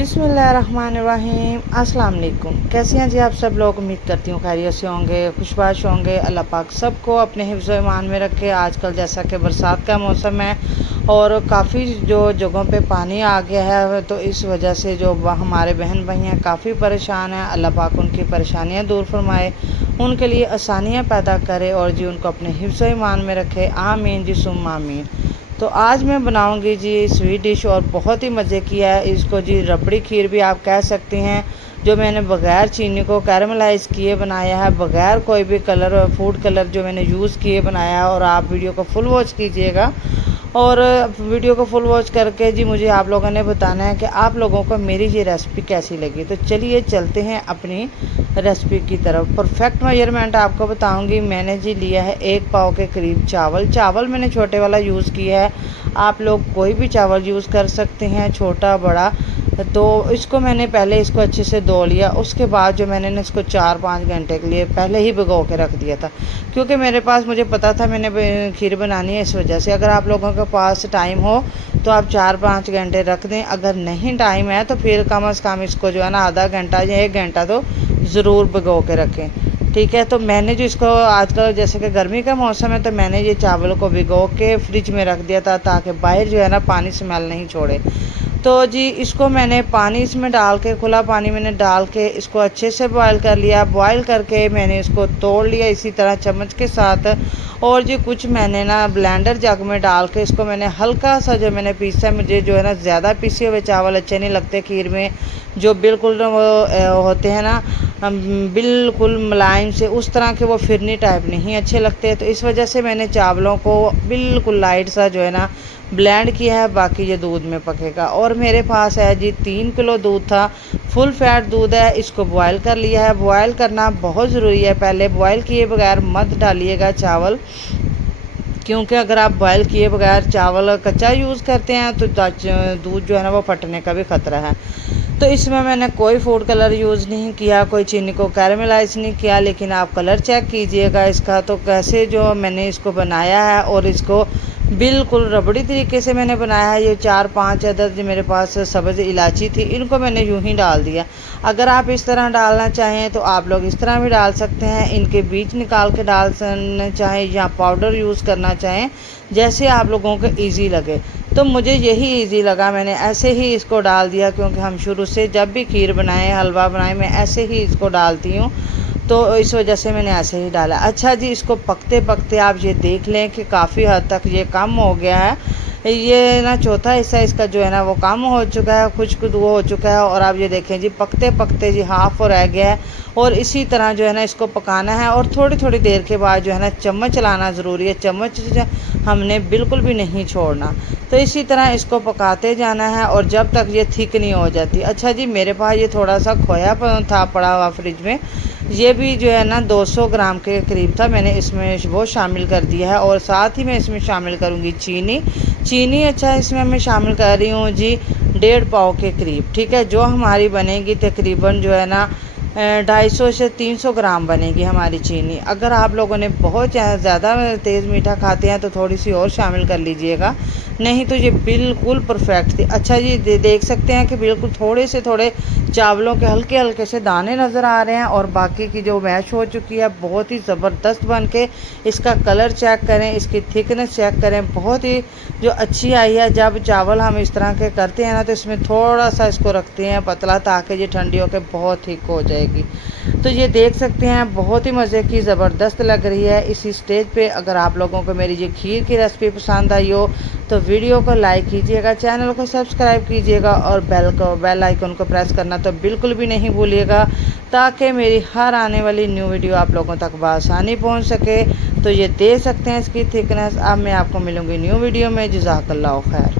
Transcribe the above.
बिस्मिल्लाहिर्रहमानिर्रहीम। अस्सलाम वालेकुम। कैसे हैं जी आप सब लोग? उम्मीद करती हूँ खैरियत से होंगे, खुशबाश होंगे। अल्लाह पाक सबको अपने हिफ्ज़ ईमान में रखे। आजकल जैसा कि बरसात का मौसम है और काफ़ी जो जगहों पे पानी आ गया है, तो इस वजह से जो हमारे बहन भाई हैं काफ़ी परेशान हैं। अल्लाह पाक उनकी परेशानियाँ दूर फरमाए, उनके लिए आसानियाँ पैदा करे और जी उनको अपने हिफ्ज़ ईमान में रखे। आमीन जी सुम्मा आमीन। तो आज मैं बनाऊंगी जी स्वीट डिश और बहुत ही मज़े की है। इसको जी रबड़ी खीर भी आप कह सकती हैं, जो मैंने बग़ैर चीनी को कैरमलाइज़ किए बनाया है, बग़ैर कोई भी कलर फूड कलर जो मैंने यूज़ किए बनाया है। और आप वीडियो को फुल वॉच कीजिएगा और वीडियो को फुल वॉच करके जी मुझे आप लोगों ने बताना है कि आप लोगों को मेरी ये रेसिपी कैसी लगी। तो चलिए चलते हैं अपनी रेसिपी की तरफ। परफेक्ट मेजरमेंट आपको बताऊंगी। मैंने जी लिया है 1 पाव के करीब चावल मैंने छोटे वाला यूज़ किया है। आप लोग कोई भी चावल यूज़ कर सकते हैं, छोटा बड़ा। तो इसको मैंने पहले इसको अच्छे से धो लिया। उसके बाद जो मैंने इसको 4-5 घंटे के लिए पहले ही भिगो के रख दिया था, क्योंकि मेरे पास मुझे पता था मैंने खीर बनानी है, इस वजह से। अगर आप लोगों के पास टाइम हो तो आप 4-5 घंटे रख दें। अगर नहीं टाइम है तो फिर कम से कम इसको जो है ना आधा घंटा या 1 घंटा तो ज़रूर भिगो के रखें, ठीक है। तो मैंने जो इसको आजकल जैसे कि गर्मी का मौसम है, तो मैंने ये चावल को भिगो के फ्रिज में रख दिया था, ताकि बाहर जो है ना पानी स्मेल नहीं छोड़े। तो जी इसको मैंने पानी इसमें डाल के, खुला पानी मैंने डाल के इसको अच्छे से बॉयल कर लिया। बॉयल करके मैंने इसको तोड़ लिया इसी तरह चम्मच के साथ। और जी कुछ मैंने ना ब्लेंडर जग में डाल के इसको मैंने हल्का सा जो मैंने पीसा, मुझे जो है ना ज़्यादा पीसे हुए चावल अच्छे नहीं लगते खीर में, जो बिल्कुल वो होते हैं ना बिल्कुल मुलायम से, उस तरह के वो फिरनी टाइप नहीं अच्छे लगते। तो इस वजह से मैंने चावलों को बिल्कुल लाइट सा जो है ना ब्लेंड किया है। बाकी ये दूध में पकेगा। और मेरे पास है जी 3 किलो दूध था, फुल फैट दूध है। इसको बॉयल कर लिया है। बॉयल करना बहुत ज़रूरी है, पहले बॉयल किए बगैर मत डालिएगा चावल, क्योंकि अगर आप बॉयल किए बगैर चावल कच्चा यूज़ करते हैं तो दूध जो है ना वो फटने का भी ख़तरा है। तो इसमें मैंने कोई फूड कलर यूज़ नहीं किया, कोई चीनी को कैरमलाइज़ नहीं किया। लेकिन आप कलर चेक कीजिएगा इसका, तो कैसे जो मैंने इसको बनाया है और इसको बिल्कुल रबड़ी तरीके से मैंने बनाया है। ये 4-5 अदद जो मेरे पास सब्ज़ इलायची थी, इनको मैंने यूं ही डाल दिया। अगर आप इस तरह डालना चाहें तो आप लोग इस तरह भी डाल सकते हैं, इनके बीज निकाल के डालना चाहें या पाउडर यूज़ करना चाहें, जैसे आप लोगों को ईजी लगे। तो मुझे यही ईजी लगा, मैंने ऐसे ही इसको डाल दिया, क्योंकि हम शुरू से जब भी खीर बनाएं, हलवा बनाएं, मैं ऐसे ही इसको डालती हूँ। तो इस वजह से मैंने ऐसे ही डाला। अच्छा जी, इसको पकते पकते आप ये देख लें कि काफ़ी हद तक ये कम हो गया है। ये ना चौथा हिस्सा इसका जो है ना वो कम हो चुका है, खुश्क वो हो चुका है। और आप ये देखें जी पकते पकते जी हाफ रह गया है। और इसी तरह जो है ना इसको पकाना है। और थोड़ी थोड़ी देर के बाद जो है ना चम्मच चलाना ज़रूरी है, चम्मच हमने बिल्कुल भी नहीं छोड़ना। तो इसी तरह इसको पकाते जाना है और जब तक ये थिक नहीं हो जाती। अच्छा जी, मेरे पास ये थोड़ा सा खोया था पड़ा हुआ फ्रिज में, ये भी जो है ना 200 ग्राम के करीब था, मैंने इसमें वो शामिल कर दिया है। और साथ ही मैं इसमें शामिल करूँगी चीनी। अच्छा, इसमें मैं शामिल कर रही हूँ जी 1.5 पाव के करीब, ठीक है। जो हमारी बनेगी तकरीबन जो है ना 250 से 300 ग्राम बनेगी हमारी चीनी। अगर आप लोगों ने बहुत ज़्यादा तेज़ मीठा खाते हैं तो थोड़ी सी और शामिल कर लीजिएगा, नहीं तो ये बिल्कुल परफेक्ट थी। अच्छा जी, देख सकते हैं कि बिल्कुल थोड़े से थोड़े चावलों के हल्के हल्के से दाने नज़र आ रहे हैं। और बाकी की जो मैश हो चुकी है बहुत ही ज़बरदस्त बन के, इसका कलर चेक करें, इसकी थिकनेस चेक करें, बहुत ही जो अच्छी आई है। जब चावल हम इस तरह के करते हैं ना, तो इसमें थोड़ा सा इसको रखते हैं पतला, ताकि ये ठंडी होकर बहुत थिक हो जाएगी। तो ये देख सकते हैं बहुत ही मज़े की ज़बरदस्त लग रही है। इसी स्टेज पे अगर आप लोगों को मेरी ये खीर की रेसिपी पसंद आई हो तो वीडियो को लाइक कीजिएगा, चैनल को सब्सक्राइब कीजिएगा और बेल आइकन को प्रेस करना तो बिल्कुल भी नहीं भूलिएगा, ताकि मेरी हर आने वाली न्यू वीडियो आप लोगों तक बआसानी पहुंच सके। तो ये देख सकते हैं इसकी थिकनेस। अब मैं आपको मिलूँगी न्यू वीडियो में। जज़ाकल्लाह खैर।